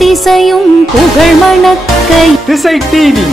எத்திசையும் புகழ் மணக்க திசை டிவி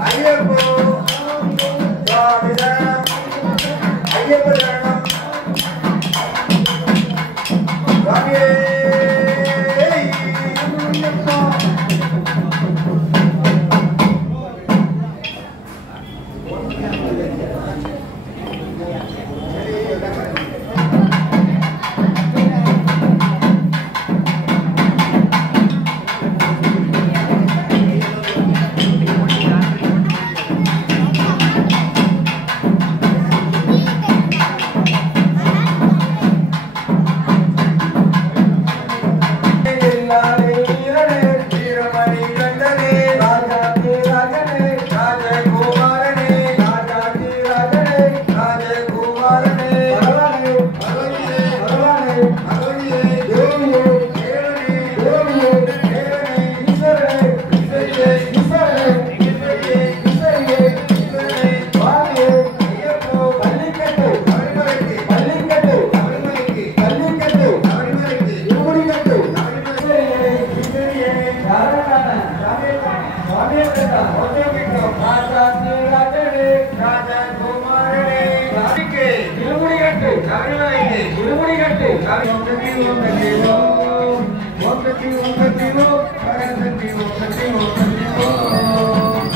Ayappo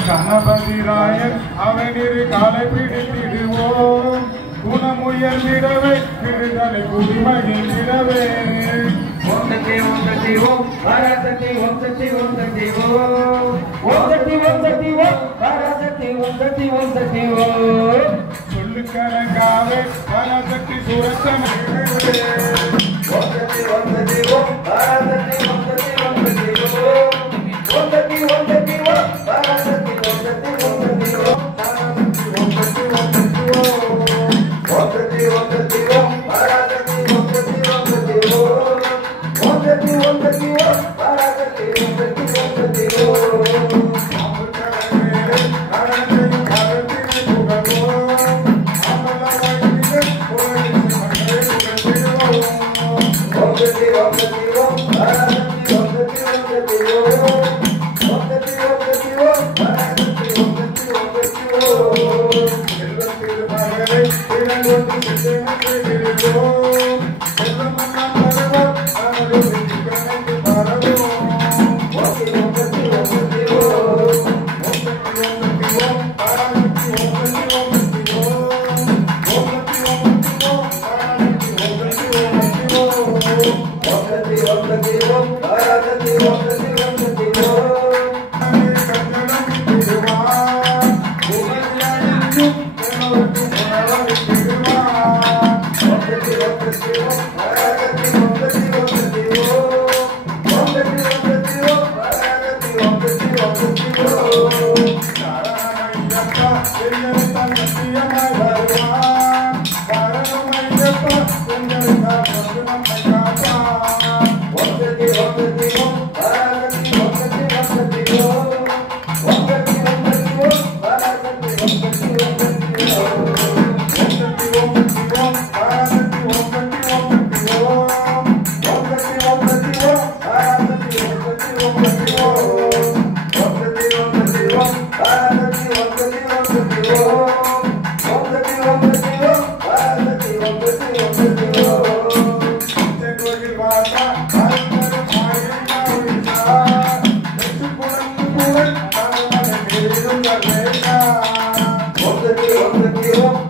கணபதிராயன் அவனிரு காலை பிடித்திடுவோம் குணமுயர்ந்திடவே விடுதலை குடிமகிழ்ந்திடவே ஓம் சக்தி ஓம் சக்தி ஓம் பராசக்தி ஓம் சக்தி ஓம் சக்தி ஓம் ஓம் சக்தி ஓம் சக்தி ஓம் பராசக்தி ஓம் சக்தி ஓம் சக்தி ஓம் சொல்லுக்கரங்காவே பராசக்தி சுரத்தமே ஓம் சக்தி ஓம் சக்தி ஓம் பராசக்தி ஓம் சக்தி ஓம் சக்தி ஓம் ஓம் சக்தி ஓம் சக்தி ஓம் பராசக்தி ஓம் சக்தி ஓம் சக்தி ஓம் ஓம் சக்தி ஓம் சக்தி ஓம் ஓம் சக்தி ஓம் சக்தி ஓம் பராசக்தி ஓம் சக்தி ஓம் சக்தி ஓம் ஓம் சக்தி ஓம் சக்தி ஓம்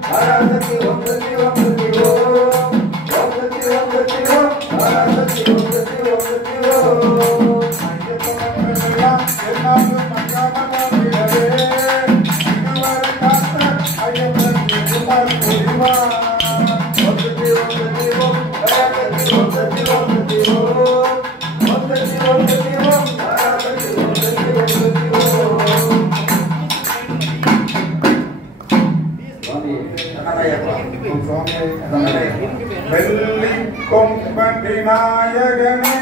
பராசக்தி ஓம் சக்தி ஓம் சக்தி ஓம் வெள்ளி கொம்பன் விநாயகனே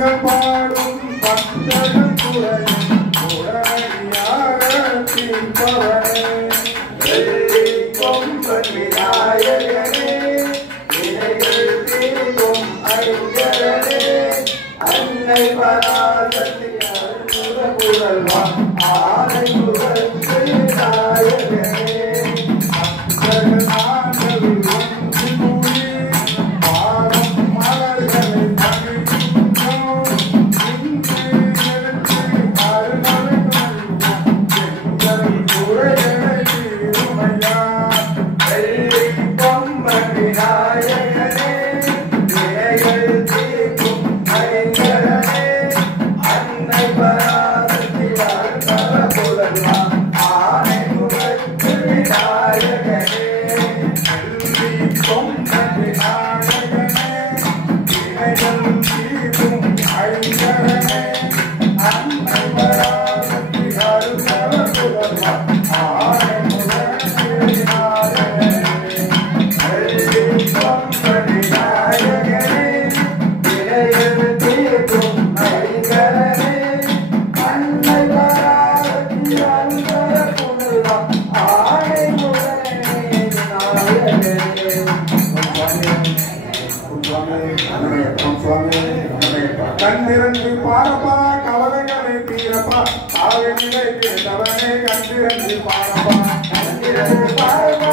பக்தர்கள் பாடும் பக்தர்கள் குறையும் உடனடியாக தீர்ப்பவனே கொம்பன் விநாயகனே வினைகள் தீர்க்கும் ஐங்கரனே அன்னை பராசக்தி அருள்முக புகழ்வா ஆனை புகழ்ந்து விநாயகனே பக்தர்கள் ஆண்டவர் ஒன்று கூடி பாதம் மலர்களை பகிர்ந்தோம் இன்று எடுத்து அருள்மலை எங்கள் குறைகளை தீருமையா வெள்ளி கொம்பன் விநாயகனே வினைகள் தீர்க்கும் ஐங்கரனே அன்னை பராசக்தி அருள்மக புகழ்வா ஆனை புகழ்ந்து விநாயகனே வெள்ளி கொம்பன் விநாயகனே வினைகள் தீர்க்கும் ஐங்கரனே அன்னை பராசக்தி அருள்மக புகழ்வா ஆனை புகழ்ந்து விநாயகனே வெள்ளி கொம்பன் விநாயகனே வினைகள் தீர்க்கும் ஐங்கரனே அன்னை பராசக்தி அருள்மக புகழ்வா ஆனை புகழ்ந்து விநாயகனே கண்ணிரண்டு பாரப்பா கவலைகளை தீரப்பா ஆவிலை கேட்டவனே கண்ணிரண்டு பாரப்பா கண்ணிரண்டு பாரப்பா